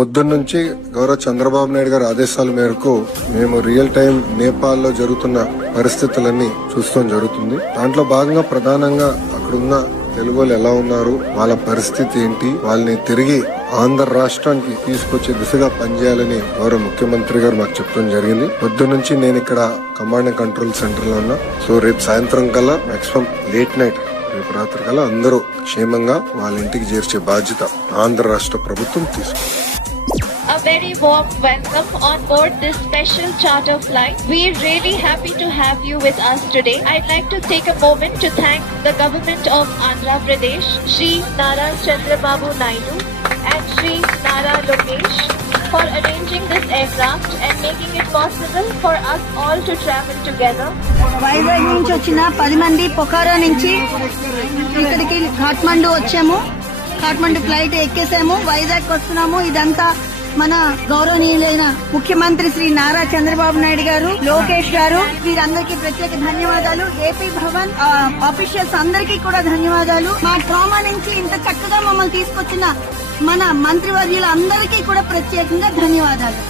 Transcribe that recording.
పొద్దున్న నుంచి గౌరవ చంద్రబాబు నాయుడు గారి ఆదేశాల మేరకు మేము రియల్ టైం నేపాల్ లో జరుగుతున్న పరిస్థితులన్నీ చూస్తాం జరుగుతుంది. దాంట్లో భాగంగా ప్రధానంగా అక్కడున్న తెలుగు వాళ్ళు ఎలా ఉన్నారు, వాళ్ళ పరిస్థితి ఏంటి, వాళ్ళని తిరిగి ఆంధ్ర రాష్ట్రానికి తీసుకొచ్చే దిశగా పనిచేయాలని గౌరవ ముఖ్యమంత్రి గారు మాకు చెప్పడం జరిగింది. పొద్దున్న నుంచి నేను ఇక్కడ కమాండ్ అండ్ కంట్రోల్ సెంటర్ లో ఉన్నా. సో రేపు సాయంత్రం కల్లా మాక్సిమం లేట్ నైట్ రేపు రాత్రి కల్లా అందరూ క్షేమంగా వాళ్ళ ఇంటికి చేర్చే బాధ్యత ఆంధ్ర రాష్ట్ర ప్రభుత్వం తీసుకుంది. A very warm welcome on board this special charter flight. We're really happy to have you with us today. I'd like to take a moment to thank the government of Andhra Pradesh, Shri Nara Chandrababu Naidu and Shri Nara Lokesh for arranging this aircraft and making it possible for us all to travel together. Vizag నుంచి వచ్చిన 10 మంది పొఖారా నుంచి ఇక్కడికి కాఠ్మండు వచ్చాము. Kathmandu flight ఎక్కేసాము, Vizag వస్తున్నాము. ఇదంతా మన గౌరవనీయులైన ముఖ్యమంత్రి శ్రీ నారా చంద్రబాబు నాయుడు గారు, లోకేష్ గారు, వీరందరికీ ప్రత్యేక ధన్యవాదాలు. ఏపీ భవన్ ఆఫీషియల్స్ అందరికీ కూడా ధన్యవాదాలు. మా ట్రామా నుంచి ఇంత చక్కగా మమ్మల్ని తీసుకొచ్చిన మన మంత్రివర్యులు అందరికీ కూడా ప్రత్యేకంగా ధన్యవాదాలు.